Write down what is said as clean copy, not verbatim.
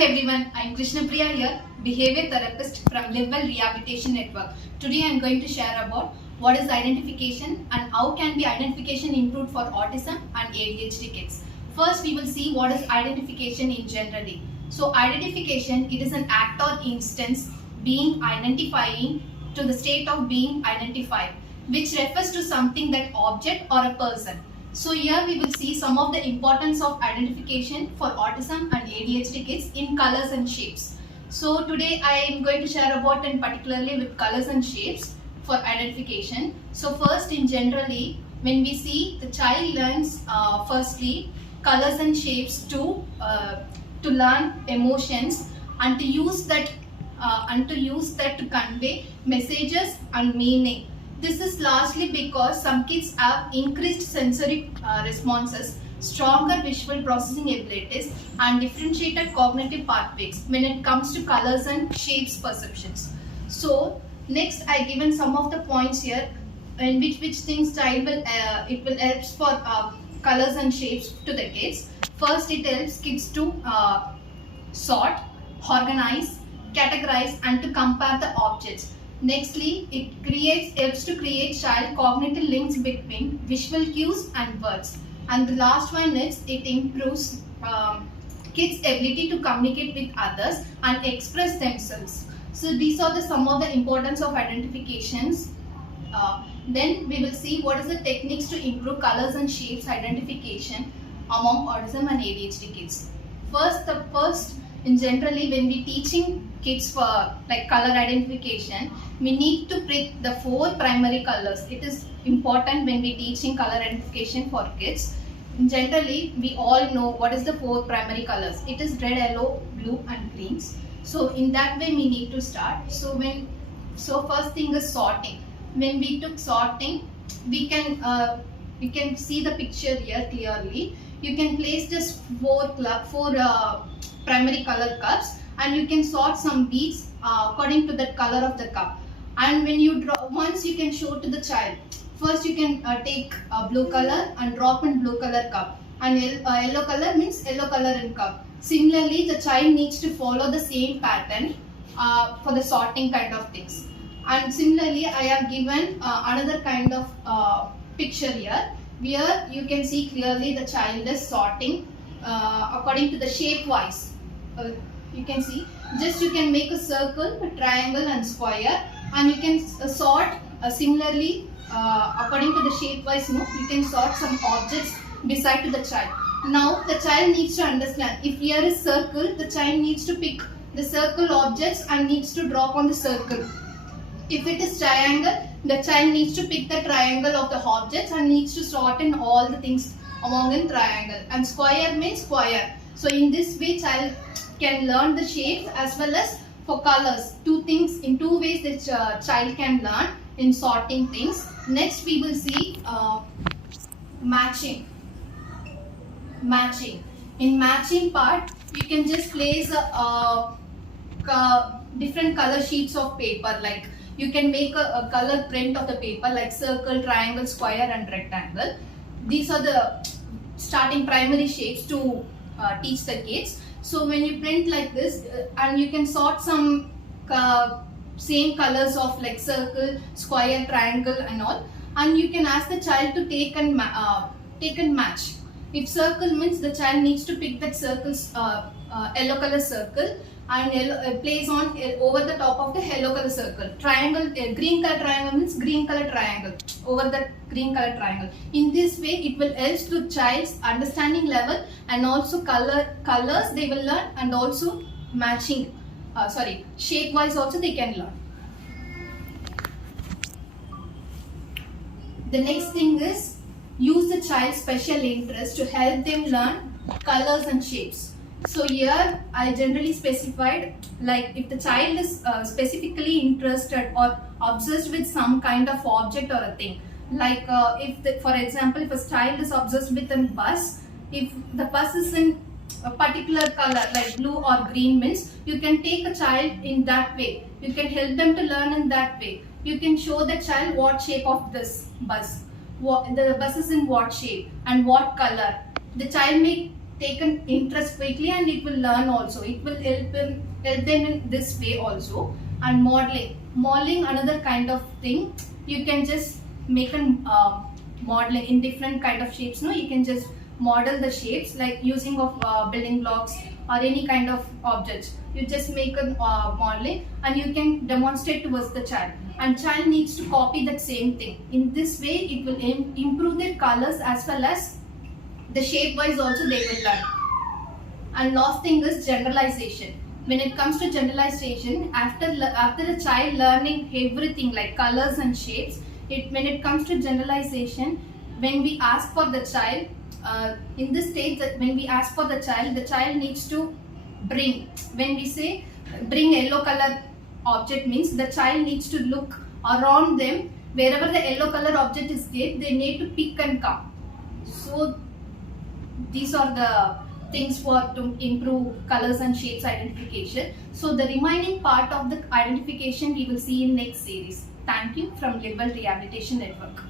everyone, I am Krishna Priya here, Behaviour Therapist from WELL Rehabilitation Network. Today I am going to share about what is identification and how can be identification improved for autism and ADHD kids. First we will see what is identification in generally. So identification, it is an act or instance being identifying to the state of being identified, which refers to something that object or a person. So here we will see some of the importance of identification for autism and ADHD kids in colors and shapes. So today I am going to share about and particularly with colors and shapes for identification. So first in generally, when we see the child learns firstly colors and shapes to learn emotions and to use that to convey messages and meaning. This is largely because some kids have increased sensory responses, stronger visual processing abilities and differentiated cognitive pathways when it comes to colors and shapes perceptions. So next I given some of the points here in which things child will it will help for colors and shapes to the kids. First it helps kids to sort, organize, categorize and to compare the objects. Nextly, it helps to create child cognitive links between visual cues and words. And the last one is it improves kids' ability to communicate with others and express themselves. So these are some of the importance of identifications. Then we will see what is the techniques to improve colors and shapes identification among autism and ADHD kids. First in generally when we teaching kids for like color identification, we need to pick the 4 primary colors. It is important when we teaching color identification for kids. Generally we all know what is the 4 primary colors. It is red, yellow, blue and greens. So in that way we need to start. So first thing is sorting. When we took sorting, we can see the picture here clearly. You can place just 4 primary color cups and you can sort some beads according to the color of the cup. And when you draw, once you can show to the child. First you can take a blue color and drop in blue color cup, and yellow color means yellow color in cup. Similarly, the child needs to follow the same pattern for the sorting kind of things. And similarly, I have given another kind of picture here. Here you can see clearly the child is sorting according to the shape wise. You can see just you can make a circle, a triangle and square, and you can sort similarly according to the shape wise. You can sort some objects beside to the child. Now the child needs to understand, if here is circle, the child needs to pick the circle objects and needs to drop on the circle. If it is triangle, the child needs to pick the triangle of the objects and needs to sort in all the things among in triangle. And square means square. So in this way child can learn the shapes as well as for colors. In two ways the child can learn in sorting things. Next we will see matching. In matching part, you can just place different color sheets of paper. Like you can make a color print of the paper like circle, triangle, square and rectangle. These are the starting primary shapes to teach the kids. So when you print like this and you can sort some same colors of like circle, square, triangle and all, and you can ask the child to take and match. If circle means the child needs to pick that circle's yellow color circle and place on over the top of the yellow color circle. Triangle, green color triangle means green color triangle over the green color triangle. In this way it will help to child's understanding level and also colors they will learn, and also matching shape wise also they can learn. The next thing is use the child's special interest to help them learn colors and shapes. So here I generally specified, like if the child is specifically interested or obsessed with some kind of object or a thing, like for example if a child is obsessed with a bus, if the bus is in a particular color like blue or green means you can take a child in that way. You can help them to learn in that way. You can show the child what shape of this bus, the bus is in what shape and what color. The child may take an interest quickly, and it will learn also. It will help them in this way also. And modeling another kind of thing. You can just make a modeling in different kind of shapes. No, you can just model the shapes like using of building blocks or any kind of objects. You just make a modeling and you can demonstrate towards the child, and child needs to copy that same thing. In this way it will improve their colors as well as the shape wise also they will learn. And last thing is generalization. When it comes to generalization, after a child learning everything like colors and shapes, when it comes to generalization, when we ask for the child, in this stage, that when we ask for the child needs to bring. When we say bring yellow color object, means the child needs to look around them. Wherever the yellow color object is there, they need to pick and come. So these are the things to improve colors and shapes identification. So the remaining part of the identification we will see in next series. Thank you from WELL Rehabilitation Network.